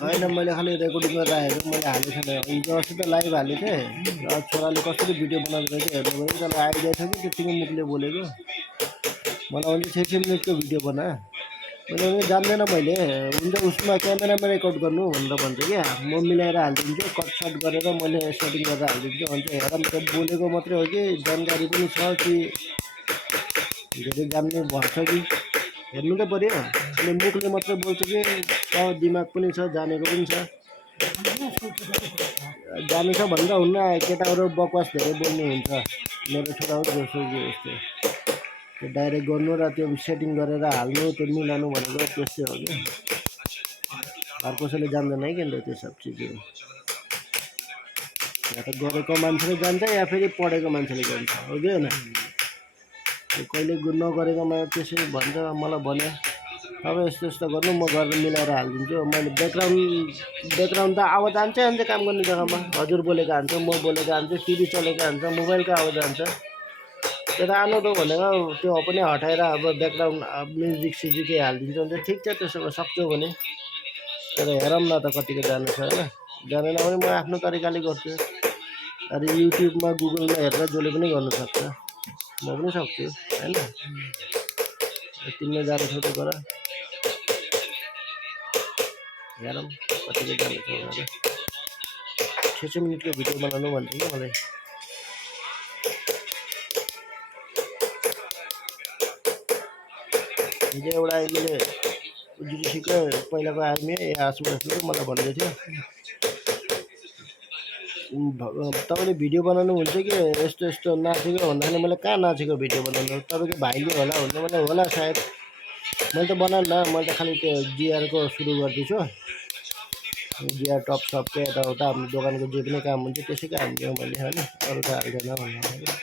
होइन मैले खालि रेकर्डिङ गरेर राखेको मैले हालेको छैन हिजो अस्ति त लाइभ हालेको थिएँ छोराले कसरी भिडियो बनाएको थियो हेर्नु भने त्यसलाई आइडिया छ कि त्यतिकै मुखले बोलेको मलाई भन्छ 6 मिनटको भिडियो बना मैले पनि जान्दैन मैले हुन्छ उसमा क्यामेरामा रेकर्ड गर्नु भनेर भन्छ क्या म मिलाएर हालिदिन्छु कटसट गरेर मैले सेटिङ गरेर हालिदिन्छु भन्छ हेर त बोलेको मात्रै हो कि जानकारी पनि छ कि धेरै जान्ने भन्छ कि हेर्नु त पऱ्यो उसले मुखले मात्रै बोल्छ कि दिमाग पनि छ जानेको पनि छ जानु छ भनेर हुन्न केटाहरू बकवास धेरै बोल्ने हुन्छ मेरो छोरा हो जस्तो कि यस्तो त्यो डाइरेक्ट गर्नु र त्यो सेटिङ गरेर हाल्नु त्यो मिलाउनु भनेको त्यस्तै हो कि हर कसैले जान्दैन है कि त्यो सब चिजहरू या त गरेको मान्छेले जान्छ या फेरि पढेको मान्छेले जान्छ हो कि होइन कहिले नगरेकोमा त्यसरी भन्छ मलाई भन्यो अब यस्तो यस्तो गर्नु म गरेर मिलाएर हालिदिन्छु मैले ब्याकग्राउन्ड त आवाज आउँछ काम गर्ने जग्गामा हजुर बोलेको हान्छ म बोलेको हान्छ टिभी चलेको हान्छ मोबाइलको आवाज आउँछ त्यो त आउनु त भनेको त्यो पनि हटाएर अब ब्याकग्राउन्ड म्युजिक सिजिकै हालिदिन्छ भने ठिक छ त्यसो सक्छौ भने तर हेरौँ न त कतिको जानु छ होइन जानेन भने म आफ्नो तरिकाले गर्छु अरे युट्युबमा गुगलमा हेरेर जसले पनि गर्नु सक्छ म पनि सक्छु होइन तिमीले जानु छ त गर हेरौँ कतिको जानु छ भनेर 6 मिनटको भिडियो बनाउनु भन्छ कि मलाई हिजो एउटा अहिले जुडिसीको पहिलाको आर्मी आसुले मलाई भन्दै थियो तपाईँले भिडियो बनाउनु हुन्छ कि यस्तो यस्तो नाचेको भन्दाखेरि मैले कहाँ नाचेको भिडियो बनाउनु तपाईँको भाइले होला भन्दा मैले होला सायद मैले त बनाउनु न मैले त खालि त्यो जिआरको सुरु गर्दैछु जिआर टप सपको यताउता हाम्रो दोकानको जे पनि काम हुन्छ त्यसैको हालिदियो मैले होइन अरू त हाल्दैन भन्नु